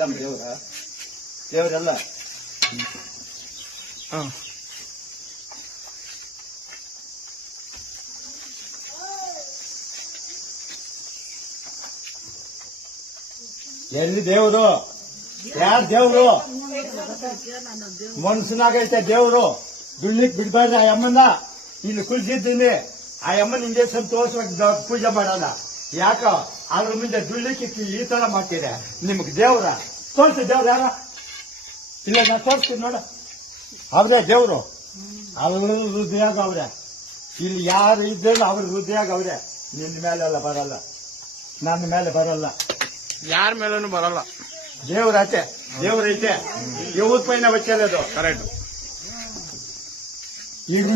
ಇದಮ್ಮ ದೇವರೆಲ್ಲ ಎಲ್ಲಿ ದೇವರು ಯಾರ ದೇವ್ರು ಮನ್ಸನಾಗೈತೆ ದೇವ್ರು ದುಡ್ಲಿಕ್ ಬಿಡ್ಬಾರ್ದು ಆ ಅಮ್ಮನ ಇಲ್ಲಿ ಕುಲ್ಸಿದ್ದೀನಿ ಆ ಅಮ್ಮನ ಹಿಂಗೆ ಸಂತೋಷವಾಗಿ ಪೂಜೆ ಮಾಡೋಣ ಯಾಕ ಅದ್ರ ಮುಂದೆ ದುಡ್ಲಿಕ್ಕೆ ಈ ತರ ಮಾಡ್ತೀರ ನಿಮ್ಗೆ ದೇವ್ರ ತೋರಿಸಿ ದೇವ್ರ ಯಾರ ಇಲ್ಲ ನಾ ತೋರಿಸ್ತೀನಿ ನೋಡ ಅವ್ರೇ ದೇವ್ರು ಅವ್ರ ಹೃದಯಾಗ ಅವ್ರೆ ಇಲ್ಲಿ ಯಾರು ಇದ್ದೇನೋ ಅವ್ರ ಹೃದಯಾಗ ಅವ್ರೆ ನಿನ್ನ ಮೇಲೆಲ್ಲ ಬರಲ್ಲ ನನ್ನ ಮೇಲೆ ಬರಲ್ಲ ಯಾರ ಮೇಲೂ ಬರಲ್ಲ ದೇವ್ರೈತೆ ದೇವ್ರೈತೆ ಇವತ್ತು ಪೈನ ಬಚ್ಚಲ್ಲದು ಕರೆಕ್ಟ್. ಈಗ